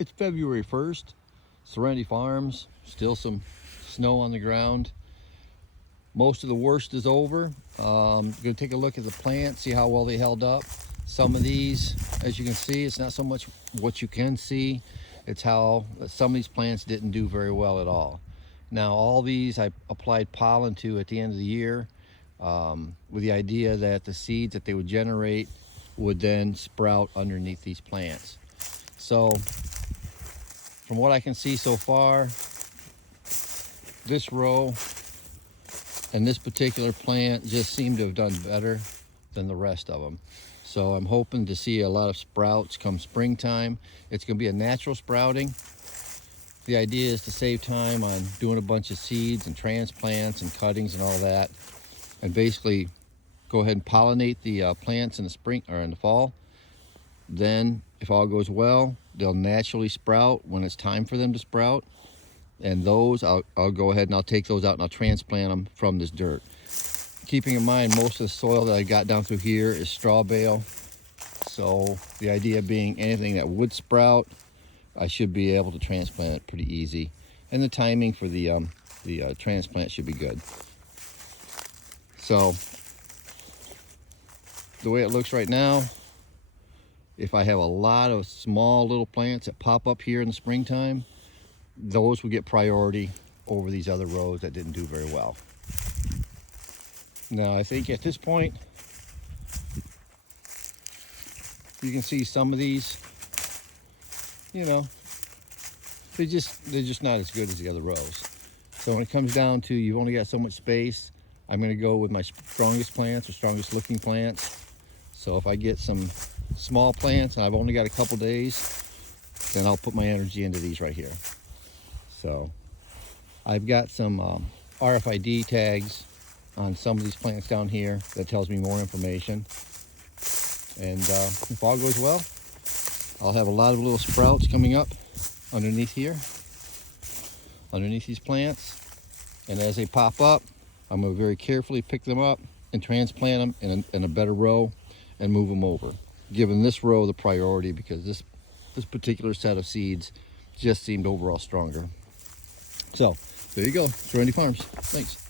It's February 1st, Serenity Farms, still some snow on the ground. Most of the worst is over. Gonna take a look at the plants, see how well they held up. Some of these, as you can see, it's not so much what you can see, it's how some of these plants didn't do very well at all. Now all these I applied pollen to at the end of the year with the idea that the seeds that they would generate would then sprout underneath these plants. So from what I can see so far, this row and this particular plant just seem to have done better than the rest of them. So I'm hoping to see a lot of sprouts come springtime. It's going to be a natural sprouting. The idea is to save time on doing a bunch of seeds and transplants and cuttings and all that, and basically go ahead and pollinate the plants in the spring or in the fall. Then if all goes well, they'll naturally sprout when it's time for them to sprout. And those, I'll go ahead and I'll take those out and I'll transplant them from this dirt. Keeping in mind, most of the soil that I got down through here is straw bale. So the idea being anything that would sprout, I should be able to transplant it pretty easy. And the timing for the transplant should be good. So the way it looks right now, if I have a lot of small little plants that pop up here in the springtime, those will get priority over these other rows that didn't do very well. Now I think at this point, you can see some of these, you know, they're just not as good as the other rows. So when it comes down to you've only got so much space, I'm going to go with my strongest plants or strongest looking plants. So if I get some small plants and I've only got a couple days, then I'll put my energy into these right here. So I've got some RFID tags on some of these plants down here that tells me more information. And if all goes well, I'll have a lot of little sprouts coming up underneath here, underneath these plants. And as they pop up, I'm going to very carefully pick them up and transplant them in a better row and move them over, giving this row the priority because this particular set of seeds just seemed overall stronger. So there you go, Serenity Farms. Thanks.